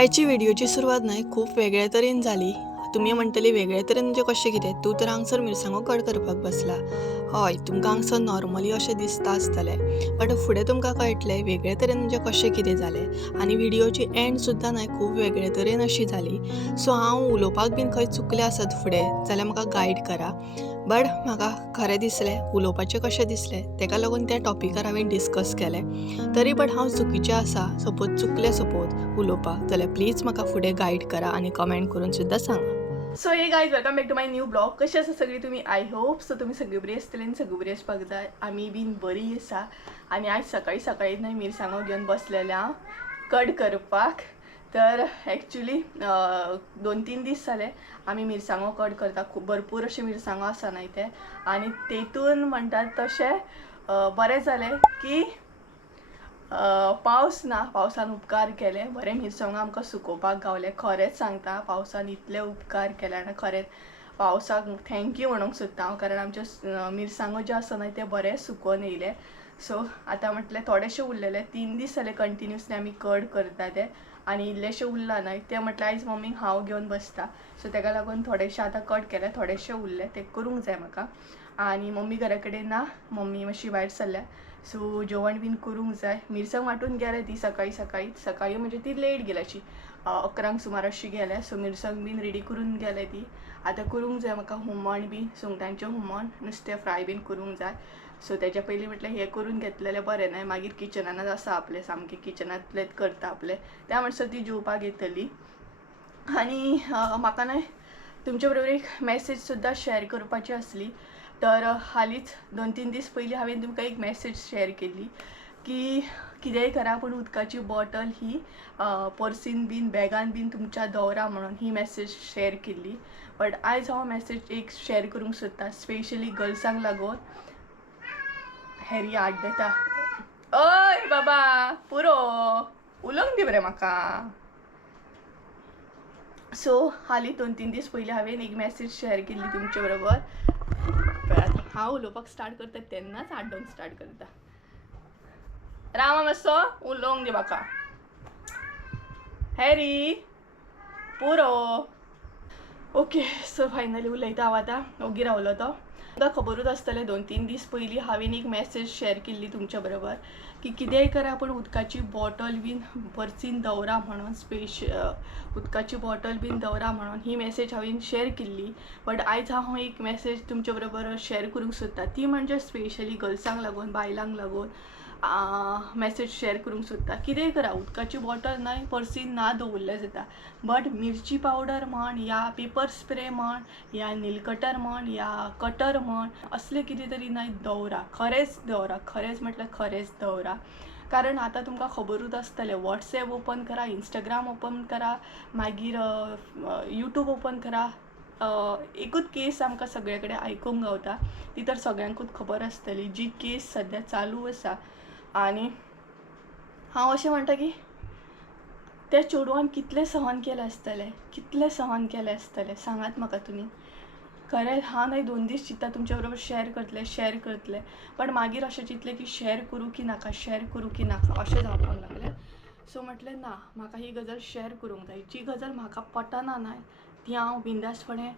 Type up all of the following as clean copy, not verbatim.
आयची व्हिडिओची सुरवात न्हय खूप वेगळ्या तरेन जाली. तुमी म्हणटली वेगळे तरेन म्हणजे कशें कितें, तूं तर हांगसर मिरसांगो कट करपाक बसला. हय, तुमकां हांगसर नॉर्मली अशें दिसता आसतलें, बट फुडें तुमकां कळटलें वेगळे तरेन म्हणजे कशें कितें जालें. आनी व्हिडिओची एंड सुद्दां न्हय खूब वेगळे तरेन अशी जाली. सो हांव उलोवपाक बीन खंय चुकलें आसत फुडें जाल्यार म्हाका गायड करा. बट म्हाका खरें दिसलें उलोवपाचें कशें दिसलें तेका लागून त्या टॉपिकार हांवें डिस्कस केलें. तरी बट हांव चुकीचें आसा, सपोज चुकलें सपोज उलोवपाक, जाल्यार प्लीज म्हाका फुडें गायड करा आनी कमेंट करून सुद्दां सांगा. So hey guys welcome back to my new blog. कशी आसा सगळी तुमी? आय होप सो तुमी सगळी बरी आसतली आनी सगळी बरी आसपाक जाय. आमी बीन बरी आसा. आनी आयज सकाळी सकाळी न्हय मिरसांगो घेवन बसलेले हांव कट करपाक. तर एक्चुली 2-3 दीस जाले आमी मिरसांगो कट करता. खूब भरपूर अशे मिरसांगो आसा न्हय ते, आनी तेतून म्हणटात तशें बरें जालें की पावस ना, पावसान उपकार केले, बरें मिरसांगो आमकां सुकोवपाक गावले. खरेंच सांगता, पावसान इतले उपकार केले आनी खरेंच पावसाक थँक्यू म्हणूंक सोदता हांव, कारण आमचे मिरसांगो जे आसा न्हय ते बरे सुकोवन येयले. सो आतां म्हटलें थोडेशे उरलेले, 3 दीस जाले कंटिन्युअसली आमी कट करता ते, आनी इल्लेशे उरला न्हय ते म्हटलें आयज मम्मीक हांव घेवन बसता. सो तेका लागून थोडेशे आतां कट केले, थोडेशे उरले ते करूंक जाय म्हाका. आनी मम्मी घरा कडेन ना, मम्मी मातशी भायर सरल्या. सो जेवण बीन करूंक जाय. मिरसांग वांटून गेले ती सकाळी म्हणजे ती लेट गेल्याची, 11 सुमार अशी गेले. सो मिरसांग बीन रेडी करून गेले ती. आतां करूंक जाय म्हाका हुमण बी, सुंगटांचें हुमण, नुस्तें फ्राय बीन करूंक जाय. सो तेच्या पयलीं म्हटलें हें करून घेतलेलें बरें न्हय, मागीर किचनानच आसा आपलें सामकें, किचनांतलेंच करता आपलें. त्या म्हणसर ती जेवपाक येतली. आनी म्हाका न्हय तुमचे बरोबर एक मॅसेज सुद्दां शेअर करपाची आसली. तर हालींच 2-3 दीस पयलीं हांवें तुमकां एक मॅसेज शेअर केली की कितेंय करा पूण उदकाची बॉटल ही पर्सीन बीन बॅगान बीन तुमच्या दवरा म्हणून ही मॅसेज शेअर केल्ली. बट आयज हांव मॅसेज एक शेअर करूंक सोदता स्पेशली गर्ल्सांक लागून. हॅरी आड देता. ओय बाबा पुरो उलोवंक दी बरें म्हाका. सो हालीं 2-3 दीस पयलीं हांवें एक मॅसेज शेअर केल्ली तुमचे बरोबर. हांव उलोवपाक स्टार्ट करता तेन्नाच आड्डोंक स्टार्ट करता. रामा मातसो उलोवंक दी म्हाका. हॅरी पुरो. ओके, सो फायनली उलयता हांव आतां. ओगी रावलो तो. तुमकां खबरूच आसतलें 2-3 दीस पयलीं हांवें एक मॅसेज शेअर केल्ली तुमच्या बरोबर की कितेंय करा पूण उदकाची बॉटल बीन पर्सीन दवरा म्हणून, उदकाची बॉटल बीन दवरा म्हणून ही मॅसेज हांवें शेअर केल्ली. बट आयज हांव एक मॅसेज तुमच्या बरोबर शेअर करूंक सोदता, ती म्हणजे स्पेशली गर्ल्सांक लागून, बायलांक लागून मॅसेज शेअर करूंक सोदता. कितेंय करा उदकाची बॉटल न्हय पर्सीन ना दवरलें जाता, बट मिरची पावडर म्हण या पेपर स्प्रे म्हण या नीलकटर म्हण या कटर म्हण असलें कितें तरी न्हय दवरा. खरेंच दवरा, खरेंच म्हटल्यार खरेंच दवरा. कारण आतां तुमकां खबरूच आसतलें, वॉट्सॅप ओपन करा, इंस्टाग्राम ओपन करा, मागीर यूट्यूब ओपन करा, एकूच केस आमकां सगळे कडेन आयकूंक गावता. ती तर सगळ्यांकूच खबर आसतली, जी केस सद्या चालू आसा. आनी हांव अशें म्हणटा की त्या चेडवान कितलें सहन केलें आसतलें, कितलें सहन केलें आसतलें सांगात म्हाका तुमी. खरें हांव न्हय 2 दीस चिंत्ता तुमच्या बरोबर शेअर करतलें, पण मागीर अशें चिंतलें की शेअर करूं की नाका अशें जावपाक लागलें. सो म्हटलें ना, म्हाका ही गजाल शेअर करूंक जाय. जी गजाल म्हाका पटना न्हय ती हांव बिंदासपणे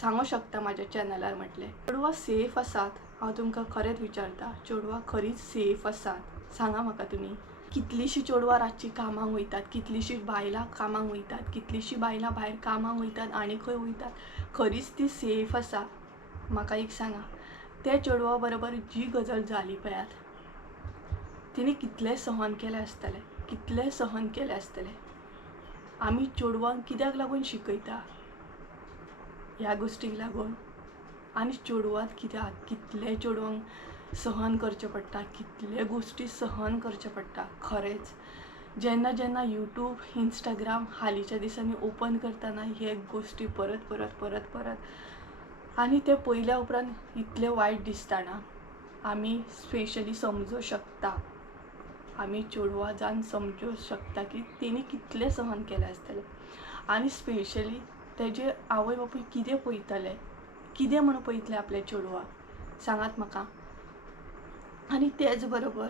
सांगूं शकता म्हाज्या चॅनलार. म्हटलें चेडवां सेफ आसात. हांव तुमकां खरेंच विचारता, चेडवां खरींच सेफ आसात? सांगा म्हाका तुमी. कितलींशीं चेडवां रातची कामाक वयतात, कितलींशीं बायलां कामाक वयतात, कितलींशीं बायलां भायर कामाक वयतात आनी खंय वयतात, खरीच ती सेफ आसा? म्हाका एक सांगा. त्या चेडवा बरोबर जी गजाल जाली पळयात, तिणी कितलें सहन केलें आसतलें. आमी चेडवांक कित्याक लागून शिकयता ह्या गोश्टीक लागून, आनी चेडवांत कित्याक कितले चेडवांक सहन करचें पडटा, कितले गोश्टी सहन करचे पडटा. खरेंच जेन्ना यूट्यूब, इंस्टाग्राम हालींच्या दिसांनी ओपन करतना हे गोश्टी परत आनी ते पयल्या उपरांत इतलें वायट दिसता ना. आमी स्पेशली समजूं शकता, आमी चेडवां जावन समजूं शकता की तेणी कितलें सहन केलें आसतलें. आनी स्पेशली तेजे आवय बापूय कितें पळयतले, कितें म्हणून पळयतले आपले चेडवाक सांगात म्हाका. आनी तेच बरोबर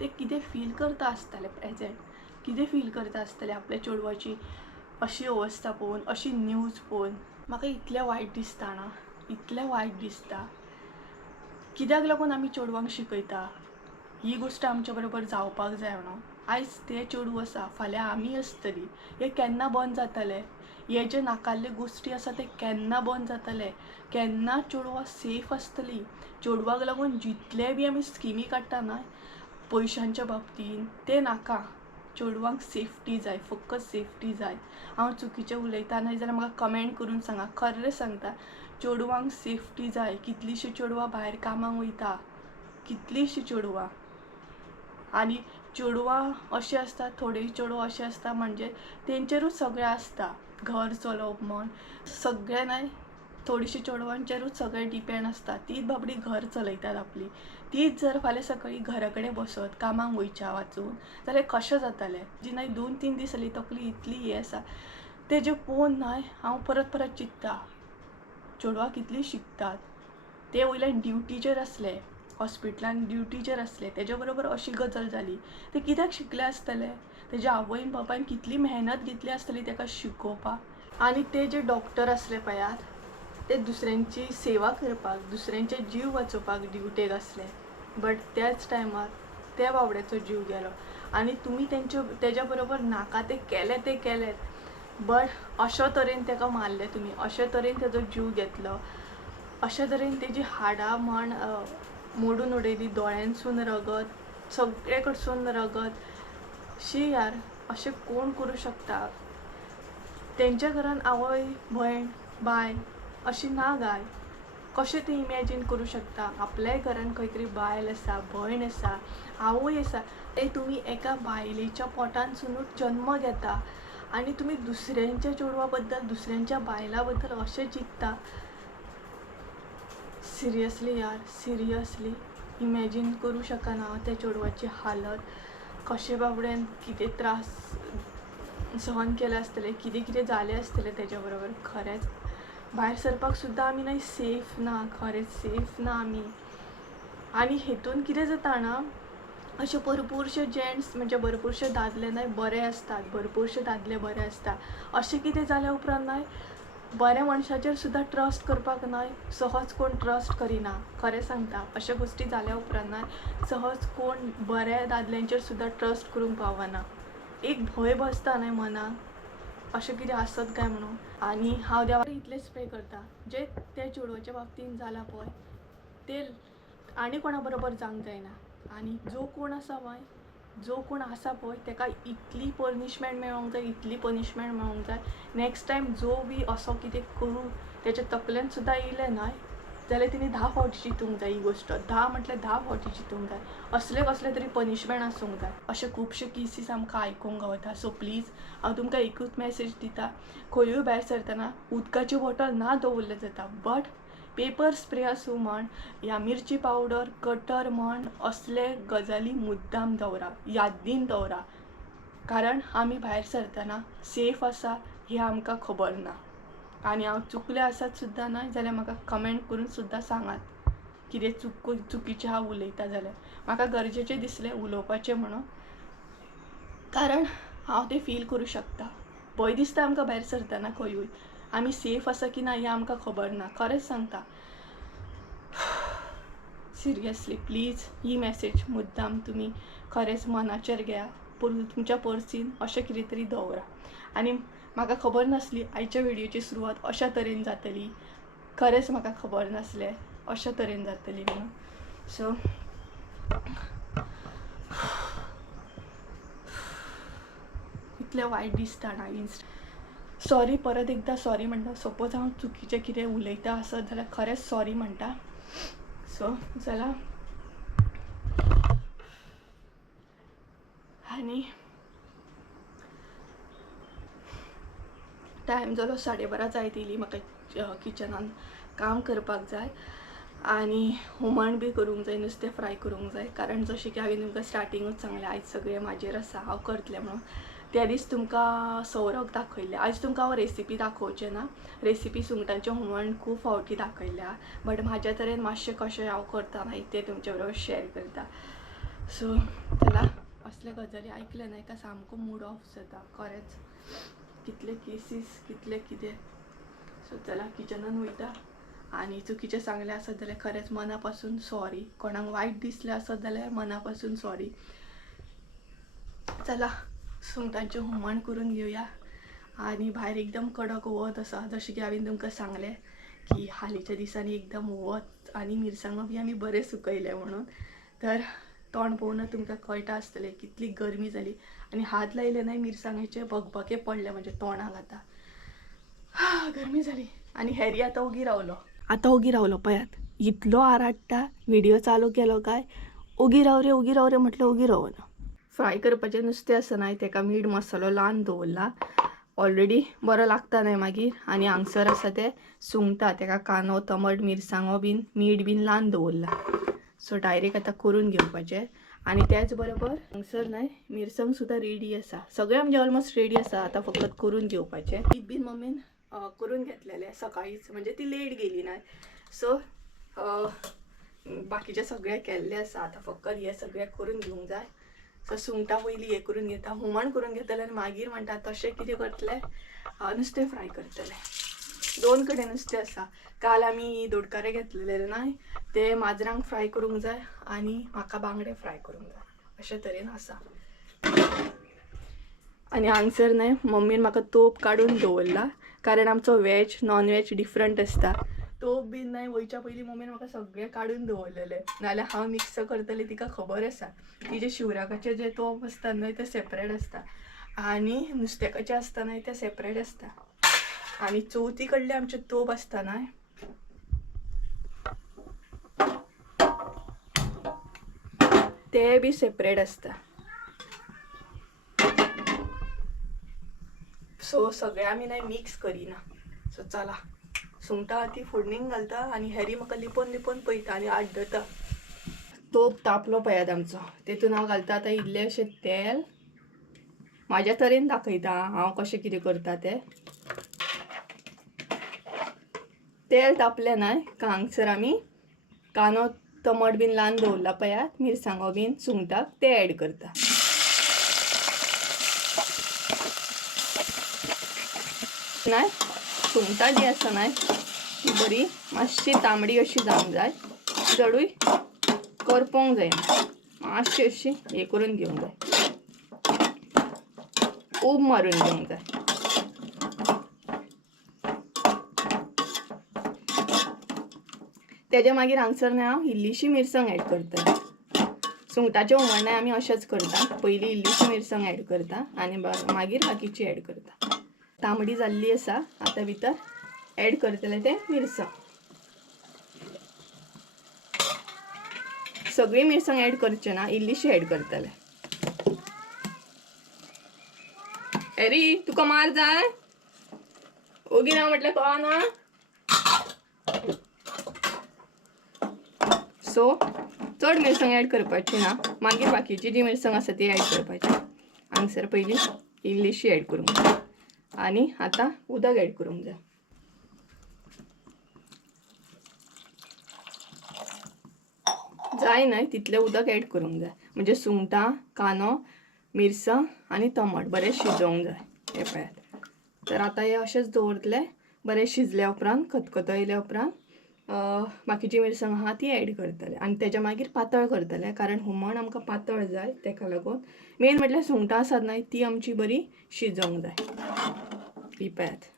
ते कितें फील करता आसतले प्रेजेंट, कितें फील करता आसतलें आपल्या चेडवाची अशी अवस्था पळोवन, अशी न्यूज पळोवन. म्हाका इतलें वायट दिसता ना, इतलें वायट दिसता. कित्याक लागून आमी चेडवांक शिकयता ही गोश्ट आमच्या बरोबर जावपाक जाय म्हणून. आयज तें चेडूं आसा, फाल्यां आमी आसतलीं. हें केन्ना बंद जातलें? हे जे नाकाल्ले गोश्टी आसा ते केन्ना बंद जातले? केन्ना चेडवां सेफ आसतलीं? चेडवाक लागून जितले बी आमी स्किमी काडटा ना पयशांच्या बाबतीन ते नाका. चेडवांक सेफ्टी जाय, फकत सेफ्टी जाय. हांव चुकीचें उलयता न्हय जाल्यार म्हाका कमेंट करून सांगा. खरें सांगता, चेडवांक सेफ्टी जाय. कितलींशीं चेडवां भायर कामाक वयता, कितलींशीं चेडवां. आनी चेडवां अशें आसता, थोडीं चेडवां अशें आसता म्हणजे तेंचेरूच सगळें आसता. घर चलोवप म्हण सगळें न्हय, थोडीशीं चेडवांचेरूच सगळें डिपेंड आसता. तीच बाबडी घर चलयतात आपली. तीच जर फाल्यां सकाळीं घरा कडेन बसत कामाक वयच्या वाचून जाल्यार कशें जातलें? जी न्हय 2-3 दीस जालीं तकली इतली हें आसा. तेजें पळोवन न्हय हांव परत परत चिंत्ता, चेडवां कितलीं शिकतात. ते वयल्यान ड्युटीचेर आसले, हॉस्पिटलान ड्युटीचेर आसले, तेज्या बरोबर अशी गजाल जाली. ते कित्याक शिकले आसतले? तेज्या आवयन बापायन कितली मेहनत घेतली आसतली ताका शिकोवपाक. आनी ते जे डॉक्टर आसले पळयात, ते दुसऱ्यांची सेवा करपाक, दुसऱ्यांचे जीव वाचोवपाक ड्युटेक आसले. बट त्याच टायमार त्या बाबड्याचो जीव गेलो. आनी तुमी तेज्या बरोबर नाका ते केलें, बट अशे तरेन ताका मारले तुमी, अशे तरेन तेजो जीव घेतलो, अशे तरेन तेजी हाडां म्हण मोडून उडयली, दोळ्यांसून रगत, सगळे कडसून रगत. शी यार, अशें कोण करूं शकता? तेंच्या घरान आवय, भयण, बाय अशी ना गाय. कशें ते इमॅजीन करूं शकता? आपल्याय घरान खंय तरी बायल आसा, भयण आसा, आवय आसा. ते तुमी एका बायलेच्या पोटानसुनूच जल्म घेता आनी तुमी दुसऱ्यांच्या चेडवा बद्दल, दुसऱ्यांच्या बायला बद्दल अशें चिंतता. सिरियसली यार, सिरियसली इमॅजीन करूं शकना त्या चेडवाची हालत. कशे बाबड्यान कितें त्रास सहन केले आसतले, कितें कितें जालें आसतलें तेज्या बरोबर. खरेंच भायर सरपाक सुद्दां आमी न्हय सेफ ना, खरेंच सेफ ना आमी. आनी हेतून कितें जाता ना, अशे भरपूरशे जेंट्स म्हणजे भरपूरशे दादले न्हय बरे आसतात, भरपूरशे दादले बरे आसता. अशें कितें जाल्या उपरांत न्हय बऱ्या मनशाचेर सुद्दां ट्रस्ट करपाक न्हय सहज कोण ट्रस्ट करिना. खरें सांगता, अशे गोश्टी जाल्या उपरांत न्हय सहज कोण बऱ्या दादल्यांचेर सुद्दां ट्रस्ट करूंक पावना. एक भंय बसता न्हय मनाक, अशें कितें आसत काय म्हणून. आनी हांव देवाक इतलेंच प्रे करता, जे त्या चेडवाच्या बाबतीन जाला पळय ते आनी कोणा बरोबर जावंक जायना. आनी जो कोण आसा पळय, जो कोण आसा पळय ताका इतली पनिशमेंट मेळोंक जाय, इतली पनिशमेंट मेळोंक जाय. नेक्स्ट टायम जो बी असो कितें करूं तेच्या तकलेन सुद्दां येयलें न्हय जाल्यार तिणी 10 फावटी चिंतूंक जाय ही गोश्ट. 10 म्हटल्यार 10 फावटी चिंतूंक जाय. असले कसले तरी पनिशमेंट आसूंक जाय. अशे खुबशे केसीस आमकां आयकूंक गावता. सो प्लीज हांव तुमकां एकूच मॅसेज दिता, खंयूय भायर सरतना उदकाची बॉटल ना दवरले जाता, बट पेपर स्प्रे आसूं म्हण या मिरची पावडर, कटर म्हण असले गजाली मुद्दाम दवरा, यादीन दवरा. कारण आमी भायर सरतना सेफ आसा हें आमकां खबर ना. आनी हांव चुकलें आसत सुद्दां न्हय जाल्यार म्हाका कमेंट करून सुद्दां सांगात कितें चुकीचें हांव उलयता जाल्यार. म्हाका गरजेचें दिसलें उलोवपाचें म्हणून, कारण हांव तें फील करूं शकता. भंय दिसता आमकां भायर सरतना खंयूय. आमी सेफ आसा की ना हें आमकां खबर ना. खरेंच सांगता, सिरियसली प्लीज ही मॅसेज मुद्दाम तुमी खरेंच मनाचेर घेया. तुमच्या पर्सीन अशें कितें तरी दवरा. आनी म्हाका खबर नासली आयच्या व्हिडियोची सुरवात अशा तरेन जातली. खरेंच म्हाका खबर नासलें अशा तरेन जातली म्हणून. सो इतलें वायट दिसता ना. सॉरी, परत एकदा सॉरी म्हणटा. सपोज हांव चुकीचें कितें उलयता आसत जाल्यार खरेंच सॉरी म्हणटा. सो चला, आनी टायम जालो 12:30 जायत येयली. म्हाका किचनान काम करपाक जाय आनी हुमण बी करूंक जाय, नुस्तें फ्राय करूंक जाय. कारण जशें की हांवें तुमकां स्टार्टिंगूच सांगलें आयज सगळें म्हाजेर आसा, हांव करतलें म्हणून. त्या दीस तुमकां सौरक दाखयलें. आयज तुमकां हांव रेसिपी दाखोवचें ना. रेसिपी सुंगटांचें हुमण खूब फावटी दाखयल्या, बट म्हाज्या तरेन मातशें कशें हांव करता न्हय तें तुमचे बरोबर शेअर करता. सो चला, असले गजाली ऐकले नाही का सामको मूड ऑफ जाता खरेंच. कितले केसीस कितले कितें. सो चला किचनान वयता आणि चुकीचें सांगलें आसत जाल्यार खरेंच मनापासून सॉरी. कोणाक वायट दिसलें आसत जाल्यार मनापासून सॉरी. चला सुंगटांचें हुमण करून घेवया. आणि भायर एकदम कडक वत आसा जशें की हांवें तुमकां सांगलें की हालींच्या दिसांनी एकदम वत आणि मिरसांगो बी आमी बरें सुकयले म्हणून. तर तोंड पळोवन तुमकां कळटा आसतलें कितली गरमी जाली आनी हात लायले नाही मिरसांगेचे भगभगे पडले म्हणजे तोंडाक आतां. गरमी जाली आनी हॅरी आतां ओगी रावलो पळयात. इतलो आराडटा व्हिडिओ चालू केलो काय ओगी राव रे म्हटलं ओगी रावना. फ्राय करपाचें नुस्तें आसा न्हय तेका मीठ मसालो लावन दवरला ऑलरेडी बरो लागता न्हय मागीर. आनी हांगसर आसा ते सुंगटां तेका कांदो टमाट मिरसांगो बीन मीठ बीन लावन दवरला. सो डायरेक्ट आतां करून घेवपाचें. आनी त्याच बरोबर हांगसर न्हय मिरसांग सुद्दां रेडी आसा. सगळें आमचें ऑलमोस्ट रेडी आसा. आतां फकत करून घेवपाचें. मीठ बीन मम्मीन करून घेतलेलें सकाळीच म्हणजे ती लेट गेली न्हय. सो बाकीचें सगळें केल्लें आसा. आतां फकत हें सगळें करून घेवंक जाय. सो सुंगटां पयलीं हें करून घेता हुमण करून घेतलें आनी मागीर म्हणटा तशें कितें करतलें नुस्तें फ्राय करतलें. 2 कडेन नुस्तें आसा. काल आमी दोडकारे घेतलेले न्हय ते माजरांक फ्राय करूंक जाय आनी म्हाका बांगडे फ्राय करूंक जाय अशे तरेन आसा. आनी हांगसर न्हय मम्मीन म्हाका तोप काडून दवरला कारण आमचो वेज नॉन वेज डिफरंट आसता. तोप बीन न्हय वयच्या पयलीं मम्मीन म्हाका सगळें काडून दवरलेलें नाल्यार हांव मिक्स करतलें. तिका खबर आसा तिजे शिवराकाचे जे तोप आसता न्हय ते सेपरेट आसता आनी नुस्तेकाचे आसता न्हय ते सेपरेट आसता. आनी चवथी कडले आमचे तोप आसता न्हय ते बी सेपरेट आसता. सो सगळें आमी न्हय मिक्स करिना. सो चला सुंगटां ती फोडणीक घालता आनी हॅरी म्हाका लिपोन लिपोन पळयता आनी आड्डता. तोप तापलो पळयात आमचो. तेतून हांव घालता आतां इल्लेशें तेल. म्हाज्या तरेन दाखयता हांव कशें कितें करता तें. तेल तापलें न्हय हांगसर आमी कांदो टमाट बीन लावन दवरला पळयात मिरसांगो बीन सुंगटाक ते ऍड करता. न्हय सुंगटां जी आसा न्हय ती बरी मातशी तांबडी अशी जावंक जाय. चडूय करपोंक जायना. मातशी अशी हें करून घेवंक जाय. उब मारून घेवंक जाय. तेज्या मागीर हांगसर न्हय हांव इल्लीशी मिरसांग ऍड करता. सुंगटाचें हुमण आमी अशेंच करता. पयलीं इल्लीशी मिरसांग ऍड करता आनी मागीर बाकीची ऍड करता. तांबडी जाल्ली आसा. आतां भितर ऍड करतलें तें मिरसांग. सगळी मिरसांग ऍड करचें ना इल्लीशी ऍड करतलें. हॅरी तुका मार जाय ओगी राव म्हटल्यार कळना. सो चड मिरसांग ऍड करपाची ना. मागीर बाकीची जी मिरसांग आसा ती ऍड करपाची. हांगसर पयलीं इल्लीशी ऍड करूंक जाय आनी आतां उदक ऍड करूंक जाय. जाय न्हय तितलें उदक ऍड करूंक जाय म्हणजे सुंगटां कांदो मिरसांग आनी टमाट बरें शिजोवंक जाय. हे पळयात. तर आतां हे अशेंच दवरतलें. बरें शिजल्या उपरांत खतखतयल्या उपरांत बाकीची मिरसांग आहा ती ऍड करतले आनी तेज्या मागीर पातळ करतले कारण हुमण आमकां पातळ जाय तेका लागून. मेन म्हटल्यार सुंगटां आसात न्हय ती आमची बरी शिजोवंक जाय. ही पळयात.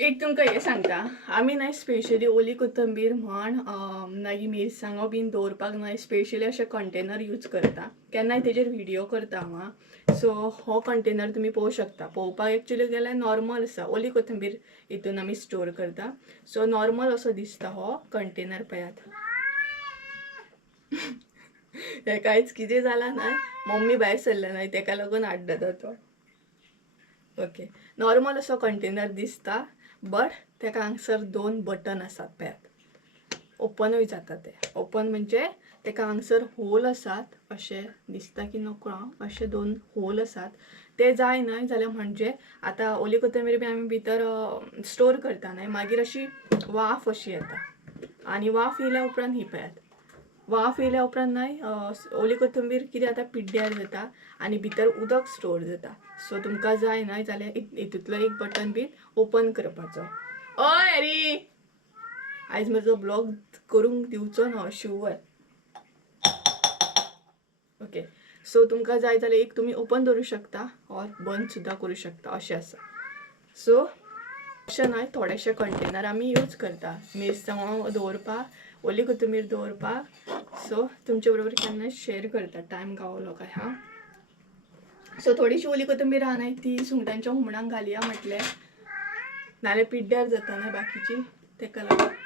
एक तुमकां हें सांगता आमी न्हय स्पेशली ओली कोथंबीर म्हण मागीर मिरसांगो बीन दवरपाक न्हय स्पेशली अशे कंटेनर यूज करता. केन्नाय तेजेर व्हिडिओ करता हांव. सो हो कंटेनर तुमी पळोवंक शकता. पळोवपाक एक्चुली गेल्यार नॉर्मल आसा. ओली कोथंबीर हितून आमी स्टोर करता. सो नॉर्मल असो दिसता हो कंटेनर पळयात. हे कांयच कितें जालां न्हय मम्मी भायर सरल्या न्हय तेका लागून आड्डता तो. ओके नॉर्मल असो कंटेनर दिसता बट तेका हांगसर 2 बटन आसात पळयात. ओपनूय जाता ते. ओपन म्हणजे तेका हांगसर होल आसात, अशे दिसता की नकळो अशे 2 होल आसात. ते जाय न्हय जाल्यार म्हणजे आतां ओली कोथंबीर बी आमी भितर स्टोर करता न्हय, मागीर अशी वाफ अशी येता. आनी वाफ येयल्या उपरांत ही पळयात, वाफ येयल्या उपरांत न्हय ओली कोथंबीर कितें जाता पिड्ड्यार जाता आनी भितर उदक स्टोर जाता. सो तुमकां जाय न्हय जाल्यार हितूंतलो एक बटन बी ओपन करपाचो. ओय हॅरी, आयज म्हजो ब्लॉग करूंक दिवचो ना शुवर. ओके, सो तुमकां जाय जाल्यार एक तुमी ओपन दवरूं शकता ऑर बंद सुद्दां करूं शकता, अशें आसा. सो अशें न्हय थोडेशे कंटेनर आमी यूज करता मिरसांगो दवरपाक, ओली कोथंबीर दवरपाक. सो तुमचे बरोबर केन्ना शेअर करता टायम गावलो काय. हां, सो थोडीशी ओली कोथंबीर आहा न्हय ती सुंगटांच्या हुमणाक घालया म्हटलें, नाल्यार पिड्ड्यार जाता न्हय बाकीची, तेका लागून.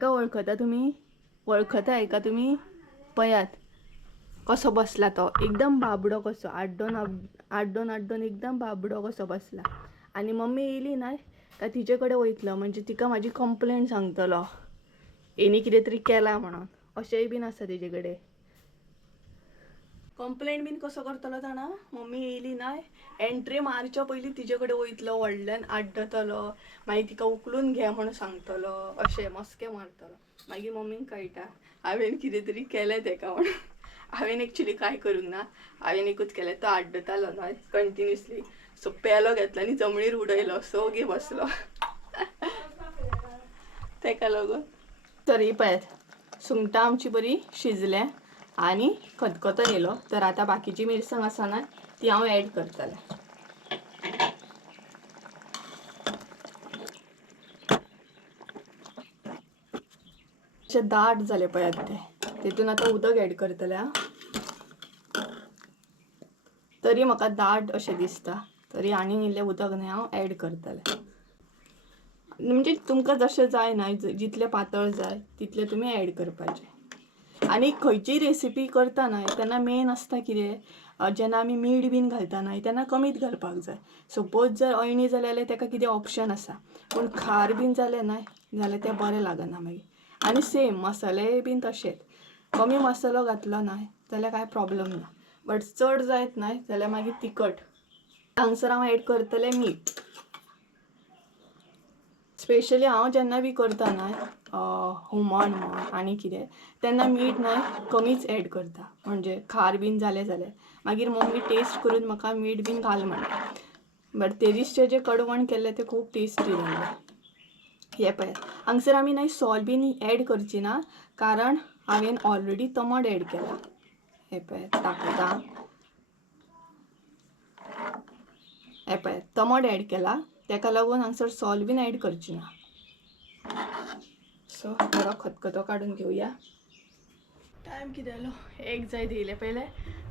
का वळखता तुम्ही, वळखताय का तुम्ही? पयात कसो बसला तो, एकदम बाबडो कसो, आड्डोन एकदम बाबडो कसो बसला. आनी मम्मी येयली न्हय काय तिचे कडेन वयतलो, म्हणजे तिका म्हाजी कंप्लेंट सांगतलो हेणी कितें तरी केला म्हणून. अशेंय बीन आसा तेजे कडेन. कंप्लेंट बीन कसो करतलो जाणा, मम्मी येयली न्हय एंट्री मारच्या पयलीं तिचे कडेन वयतलो, व्हडल्यान आड्डतलो, मागीर तिका उखलून घे म्हणून सांगतलो, अशें मस्के मारतलो. मागीर मम्मीक कळटा हांवें कितें तरी केलें तेका म्हणून. हांवें एक्चुली कांय करूंक ना, हांवें एकूच केलें, तो आड्डतालो न्हय कंटिन्युअसली, सो पेलो घेतलो आनी जमणीर उडयलो, सो ओगी बसलो. तेका लागून. तर ही पळयात सुंगटां आमची बरी शिजल्या आनी खतखतो येयलो. तर आतां बाकीची मिरसांग आसा न्हय ती हांव ऍड करतलें. अशें दाट जालें पळयात ते, तितून आतां उदक ऍड करतलें. तरी म्हाका दाट अशें दिसता, तरी आनी इल्लें उदक न्हय हांव ऍड करतलें. म्हणजे तुमकां जशें जाय न्हय, जितलें पातळ जाय तितलें तुमी ऍड करपाचें. आनी खंयचीय रेसिपी करता न्हय तेन्ना मेन आसता कितें, जेन्ना आमी मीठ बीन घालता न्हय तेन्ना कमीत घालपाक जाय. सपोज जर अळणी जाली जाल्यार तेका कितें ऑप्शन आसा, पूण खार बीन जालें न्हय जाल्यार तें बरें लागना मागीर. आनी सेम मसाले बीन तशेंच, कमी मसालो घातलो न्हय जाल्यार कांय प्रॉब्लम ना, बट चड जायत न्हय जाल्यार मागीर तिखट. हांगसर हांव ऍड करतलें मीठ. स्पेशली हांव जेन्ना बी करता न्हय हुमण म्हण आनी कितें, तेन्ना मीठ न्हय कमीच ऍड करता. म्हणजे खार बीन जालें जाल्यार मागीर मम्मी टेस्ट करून म्हाका मीठ बीन घाल म्हणटा. बट ते दिसचे जे कडवण केल्लें तें खूब टेस्टी जालें. हे पळयात हांगसर आमी न्हय सॉल्ट बीन ऍड करची ना, कारण हांवें ऑलरेडी तमट ऍड केला. हे पळयात दाखयता, हे पळयात तमट ऍड केला, तेका लागून हांगसर सॉल्ट बीन ऍड करची ना. सो बरो खतखतो काडून घेवया. टायम कितें जालो, 1 जायत येयले. पयले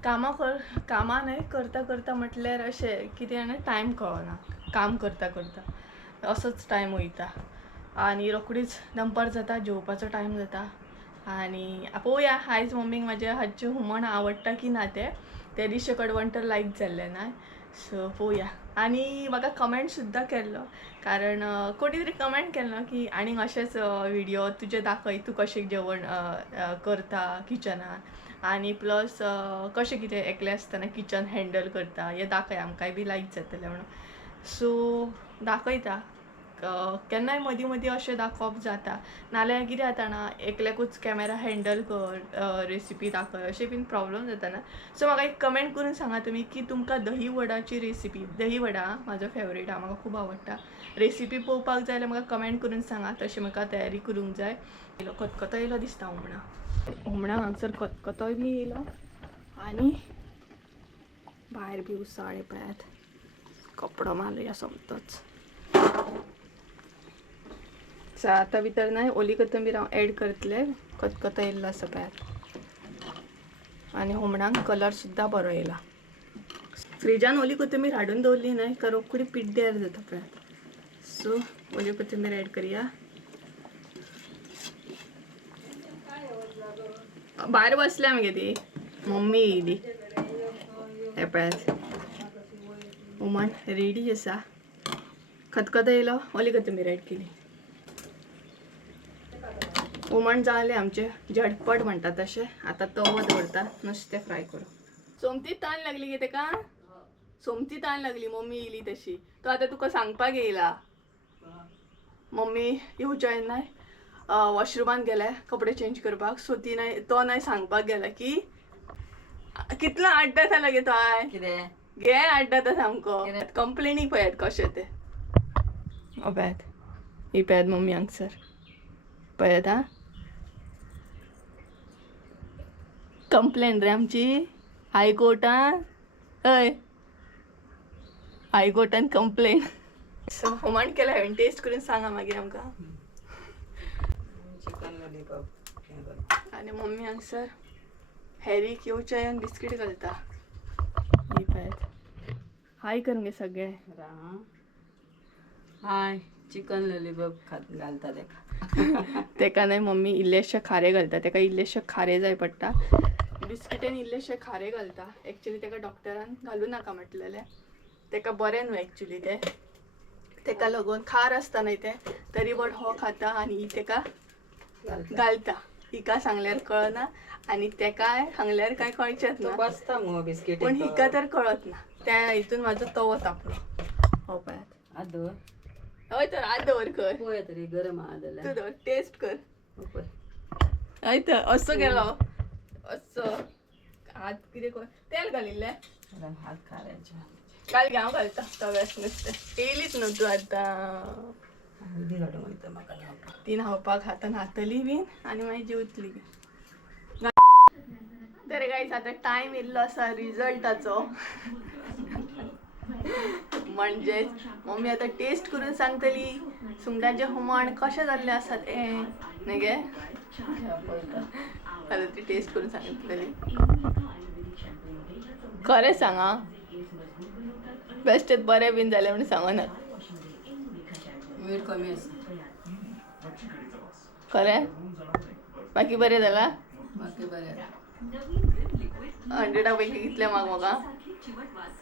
कामां न्हय करता करता म्हटल्यार अशें कितें जाणा टायम कळना, काम करता करता असोच टायम वयता. आनी रोखडीच दनपार जाता, जेवपाचो टायम जाता. आनी पळोवया आयज मम्मीक म्हाज्या हातचें हुमण आवडटा की ना तें. त्या दिसा कडवण तर लायक जाल्लें ना, सो पळोवया. आनी म्हाका कमेंट सुद्दां केल्लो, कारण कोणी तरी कमेंट केल्लो की आनीक अशेंच व्हिडिओ तुजे दाखय, तूं कशें जेवण करता किचनान, आनी प्लस कशें कितें एकलें आसतना किचन हँडल करता हें दाखय, आमकांय बी लायक जातलें म्हणून. सो दाखयता, केन्नाय मदीं मदीं अशें दाखोवप जाता. नाल्यार कितें जाता ना एकल्याकूच कॅमेरा हँडल कर, रेसिपी दाखय, अशें बीन प्रॉब्लम जाता ना. सो म्हाका एक कमेंट करून सांगा तुमी की तुमकां दही वडाची रेसिपी, दही वडा म्हाजो फेवरेट आहा, म्हाका खूब आवडटा. रेसिपी पळोवपाक जाय जाल्यार म्हाका कमेंट करून सांगा, तशें म्हाका तयारी करूंक जाय. खतखतो येयलो दिसता हुमणाक हांगसर खतखतोय बी येयलो आनी भायर बी उसाळे पळयात. कपडो मारया सोमतोच. आतां भितर न्हय ओली कोथंबीर हांव ऍड करतलें, खतखतो येयल्लो आसा पळयात. आनी हुमणाक कलर सुद्दां बरो येयला. फ्रिजान ओली कोथंबीर हाडून दवरली न्हय का रोखडी पिड्ड्यार जाता पळयात. सो ओली कोथंबीर ऍड करया. भायर बसल्या मगे ती मम्मी येयली. हे पळयात हुमण रेडी आसा खतखत येयलो ओली कोथिंबीर ऍड केली हुमण जाले आमचे झटपट म्हणटा तशें आतां तवो दवरता नुस्तें फ्राय करूं सोमती ताण लागली गे तेका सोमती ताण लागली मम्मी येयली तशी तो आतां तुका सांगपाक येयला मम्मी येवच्या नाही वॉशरुमान गेले कपडे चेंज करपाक सो ती नाही तो नाही सांगपाक गेला की कितलो आड्डात आला गे तो आय कितें गे आड्डात सामको कंप्लेनी पळयात कशें ते पळयात ही पळयात मम्मी हांगसर पळयात हा कंप्लेन रे आमची हायकोर्टान हय हायकोर्टान कंप्लेन सो हुमण केला हांवें टेस्ट करून सांगा मागीर आमकां चिकन लॉलीपॉप आनी मम्मी हांगसर हॅरीक येवच्या येवन बिस्कीट घालता ही पळयात हाय कर मगे सगळे हाय चिकन लॉलीपॉप घालता तेका तेका नाही मम्मी इल्लेशे खारे घालता तेका इल्लेशे खारे जाय पडटा बिस्किटेन इल्लेशे खारे घालता एक्चुली तेका डॉक्टरान घालूं नाका म्हटलेले तेका बरें न्हू एक्चुली तेका लागून खार आसता न्हय ते तरी बट हो खाता आनी ही तेका घालता हिका सांगल्यार कळना आनी तेका सांगल्यार काय कळचेच ना बसता मगो बिस्कीट पण हिका तर कळत ना त्या हितून म्हाजो तवो तापलो हो पळयात आदो हय तर आत दवर कर पळय तरी गरम आहा तूं जाल्यार दवर टेस्ट कर पळय हय तर असो गेलो असो हात कितें कर तेल घालिल्लें हात खाऱ्याचे काल हांव घालता तव्यास नुस्तें येयलीच न्हू तूं आतां हळदी घालूंक वयता म्हाका न्हावपाक ती न्हावपाक हातान न्हातली बीन आनी मागीर जेवतली बीन तर गायज आतां टायम येयल्लो आसा रिजल्टाचो म्हणजेच मम्मी आतां टेस्ट करून सांगतली सुंगटाचें हुमण कशें जाल्लें आसा तें न्ही गे आतां ती टेस्ट करून सांगतली खरें सांगा बेश्टेच बरें बीन जालें म्हणून सांगना मीठ कमी आसा खरें बाकी बरें जाला बाकी बरें आसा 100 पैकी कितले माग म्हाका 70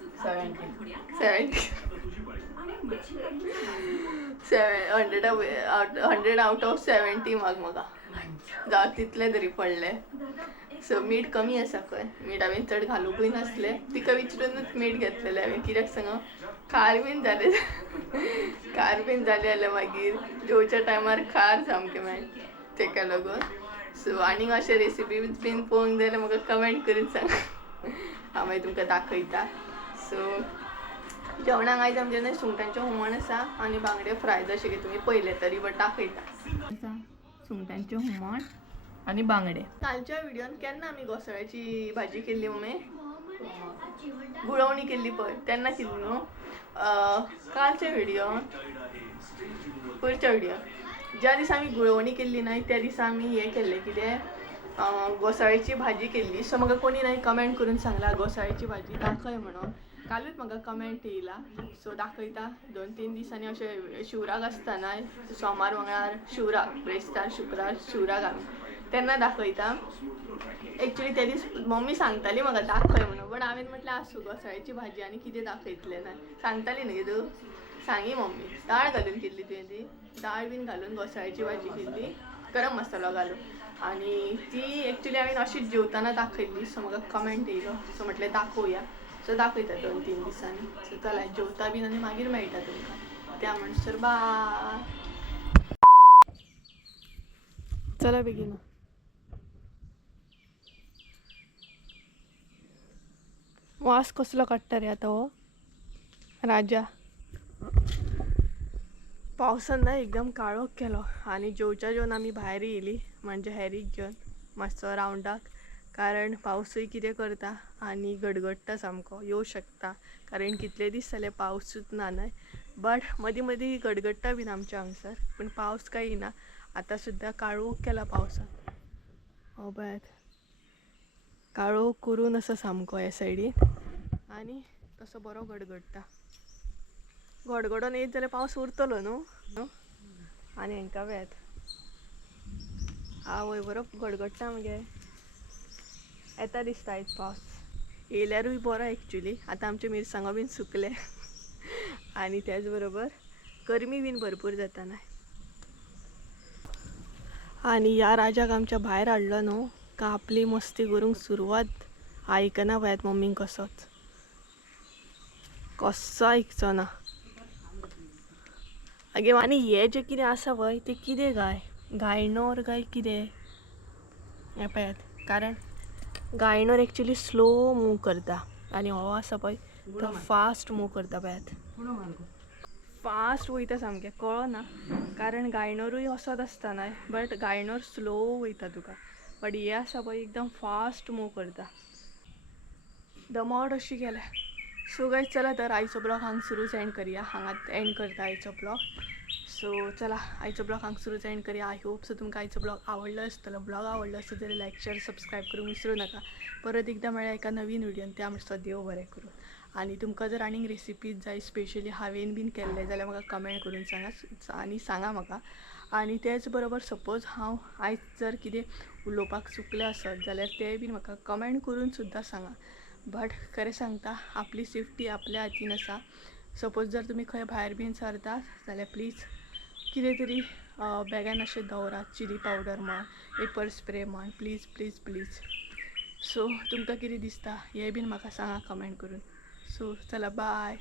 100 आउट ऑफ 70 माग म्हाका जावं तितले तरी पडले सो मीठ कमी आसा खंय मीठ हांवें चड घालूंकूय नासलें तिका विचारूनच मीठ घेतलेलें हांवें कित्याक सांग खार बीन जालें जाल्यार मागीर जेवच्या टायमार खार सामकें मागीर तेका लागून सो आनीक अशे रेसिपी बीन पळोवंक जाय जाल्यार म्हाका कमेंट करून सांग हांव मागीर तुमकां दाखयता सो जेवणाक आयज आमचे सुंगटांचें हुमण आसा आनी बांगडे फ्राय जशें की तुमी पयले तरी बट दाखयता सुंगटांचें हुमण आनी बांगडे कालच्या व्हिडिओन केन्ना आमी घोसाळ्याची भाजी केल्ली मम्मी गुळवणी केल्ली पळय तेन्ना केल्ली न्हू कालच्या व्हिडिओन पयरच्या व्हिडिओन ज्या दिसा आमी गुळवणी केल्ली न्हय त्या दिसा आमी हें केल्लें कितें घोसाळ्याची भाजी केल्ली सो म्हाका कोणी नाही कमेंट करून सांगला घोसाळ्याची भाजी दाखय म्हणून कालूच म्हाका कमेंट येयला सो दाखयता 2-3 दिसांनी अशें शिवराक आसता न्हय सोमार मंगळार शिवराक ब्रेस्तार शुक्रार शिवराक आमी तेन्ना दाखयता एक्चुली त्या दीस मम्मी सांगताली म्हाका दाखय म्हणून पण हांवें म्हटलें आसूं घोसाळ्याची भाजी आनी कितें दाखयतलें ना सांगताली न्ही तूं सांगी मम्मी दाळ घालून केल्ली तुवें ती दाळ बीन घालून घोसाळ्याची भाजी केल्ली गरम मसालो घालून आनी ती एक्चुली हांवें अशीच जेवताना दाखयल्ली सो म्हाका कमेंट येयलो सो म्हटलें दाखोवया सो दाखयता 2-3 दिसांनी सो चला जेवता बीन आनी मागीर मेळटा तुमकां त्या म्हणसर बाय चला बेगीन वास कसलो काडटा रे आतां हो राजा पावसान ना एकदम काळोख केलो आनी जेवच्या जेवन आमी भायर येयली म्हणजे हॅरीक घेवन मातसो रावंडाक कारण पावसूय कितें करता आनी गडगडटा सामको येवं शकता कारण कितले दीस जाले पावसूच ना न्हय बट मदीं मदीं गडगडटा बीन आमच्या हांगसर पूण पावस काय येना आतां सुद्दां काळोख केला पावसान हो पळयात काळोख करून असो सामको ह्या सायडीन आनी तसो बरो गडगडटा गडगडोन येत जाल्यार पावस उरतलो न्हू आनी हांकां वेत आवय बरो गडगडटा मगे येता दिसता आयज पावस येयल्यारूय बरो एक्चुली. आतां आमचे मिरसांगो बीन सुकले आनी त्याच बरोबर गरमी बीन भरपूर जाता ना. आनी ह्या राजाक आमच्या भायर हाडलो न्हू का आपली मस्ती करूंक सुरवात आयकना पळयात मम्मींक कसोच आयकचो ना. आगे आनी हे जे कितें आसा पळय ते कितें गायनोर काय कितें हें पळयात. कारण गायनोर एक्चुली स्लो मूव करता आनी हो आसा पळय तो फास्ट मूव करता पळयात. फास्ट वयता सामकें कळना. कारण गायनोरूय असोच आसता न्हय बट गायनोर स्लो वयता तुका. बट हे आसा पळय एकदम फास्ट मूव करता. दमट अशी केल्या. सो गायज चला तर आयचो ब्लॉग हांगसरूच एंड करया. हांगा एंड करता आयचो ब्लॉग. सो चला आयचो ब्लॉग हांगसरूच एंड करया. आय होप सो तुमकां आयचो ब्लॉग आवडलो आसतलो. ब्लॉग आवडलो आसत जाल्यार लायक शेअर सबस्क्राईब करूंक विसरू नका. परत एकदा मेळ्या एका नवीन व्हिडिओन. त्या मातसो देव बरें करून. आनी तुमकां जर आनीक रेसिपीज जाय स्पेशली हांवें बीन केल्ले जाल्यार म्हाका कमेंट करून सांगा आनी सांगा म्हाका. आनी तेच बरोबर सपोज हांव आयज जर कितें उलोवपाक चुकलें आसत जाल्यार तें बीन म्हाका कमेंट करून सुद्दां सांगा. बट खरें सांगता आपली सेफ्टी आपल्या हातीन आसा. सपोज जर तुमी खंय भायर बीन सरता जाल्यार प्लीज कितें तरी बॅगान अशें दवरात. चिली पावडर म्हण पेपर स्प्रे म्हण प्लीज प्लीज प्लीज. सो तुमकां कितें दिसता हें बीन म्हाका सांगा कमेंट करून. सो चला बाय.